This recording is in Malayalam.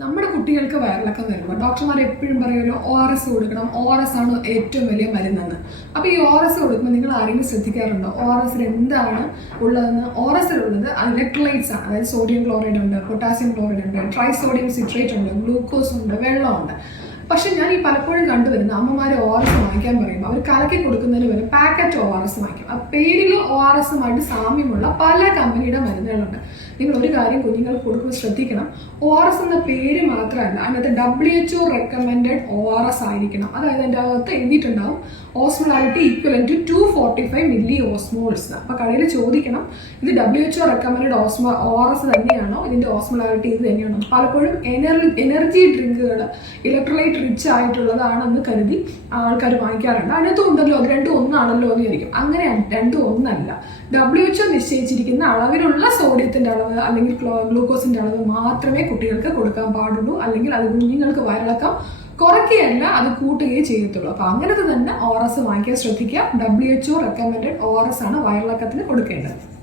നമ്മുടെ കുട്ടികൾക്ക് വയറിളക്കം വരുമ്പോൾ ഡോക്ടർമാർ എപ്പോഴും പറയുമല്ലോ ഒ ആർ എസ് കൊടുക്കണം. ഒ ആർ എസ് ആണ് ഏറ്റവും വലിയ മരുന്നെന്ന്. അപ്പോൾ ഈ ഒ ആർ എസ് കൊടുക്കുമ്പോൾ നിങ്ങൾ ആരെങ്കിലും ശ്രദ്ധിക്കാറുണ്ടോ? ഒ ആർ എസിൽ എന്താണ് ഉള്ളതെന്ന്? ഒ ആർ എസിലുള്ളത് ഇലക്ട്രോലൈറ്റ്സ് ആണ്. അതായത് സോഡിയം ക്ലോറൈഡ് ഉണ്ട് പൊട്ടാസ്യം ക്ലോറൈഡ് ഉണ്ട് ട്രൈ സോഡിയം സിട്രേറ്റ് ഉണ്ട് ഗ്ലൂക്കോസ് ഉണ്ട്. വെള്ളമുണ്ട് പക്ഷെ ഞാൻ ഈ പലപ്പോഴും കണ്ടുവരുന്ന അമ്മമാരെ ഒ വാങ്ങിക്കാൻ പറയുമ്പോൾ അവർ കലക്കി കൊടുക്കുന്നതിന് വരെ പാക്കറ്റ് ഒ ആർ എസ് വാങ്ങിക്കും ആ പേരിൽ ഒ ആർ എസുമായിട്ട് സാമ്യമുള്ള പല കമ്പനിയുടെ മരുന്നുകളുണ്ട്. നിങ്ങൾ ഒരു കാര്യം കുഞ്ഞുങ്ങൾക്ക് കൊടുക്കുമ്പോൾ ശ്രദ്ധിക്കണം. ഒ ആർ എസ് എന്ന പേര് മാത്രമല്ല അതിനകത്ത് W H O recommended O R S ആയിരിക്കണം. അതായത് അതിന്റെ അകത്ത് എഴുതിയിട്ടുണ്ടാവും osmolality equivalent to two forty five milli osmoles അപ്പോൾ കടയിൽ ചോദിക്കണം ഇത് W H O recommended osmo O R S തന്നെയാണോ? ഇതിന്റെ ഓസ്മോളാലിറ്റി ഇത് തന്നെയാണോ? പലപ്പോഴും എനർജി എനർജി ഡ്രിങ്കുകൾ ഇലക്ട്രോലൈറ്റ് റിച്ച് ആയിട്ടുള്ളതാണെന്ന് കരുതി ആൾക്കാർ വാങ്ങിക്കാറുണ്ട്. അതിനകത്തും ഉണ്ടല്ലോ അത് രണ്ടും ഒന്നാണല്ലോ എന്ന് വിചാരിക്കും അങ്ങനെ രണ്ടും ഒന്നല്ല. ഡബ്ല്യു എച്ച് ഒ നിശ്ചയിച്ചിരിക്കുന്ന അളവിലുള്ള സോഡിയത്തിന്റെ അളവ് അല്ലെങ്കിൽ ഗ്ലൂക്കോസിന്റെ അളവ് മാത്രമേ കുട്ടികൾക്ക് കൊടുക്കാൻ പാടുള്ളൂ. അല്ലെങ്കിൽ അത് കുഞ്ഞുങ്ങൾക്ക് വയറിളക്കം കുറയ്ക്കുകയല്ല അത് കൂട്ടുകയേ ചെയ്യത്തുള്ളൂ. അപ്പൊ അങ്ങനത്തെ തന്നെ ഓർ എസ് വാങ്ങിക്കാൻ ശ്രദ്ധിക്കുക. W H O recommended O R S ആണ് വയറിളക്കത്തിന് കൊടുക്കേണ്ടത്.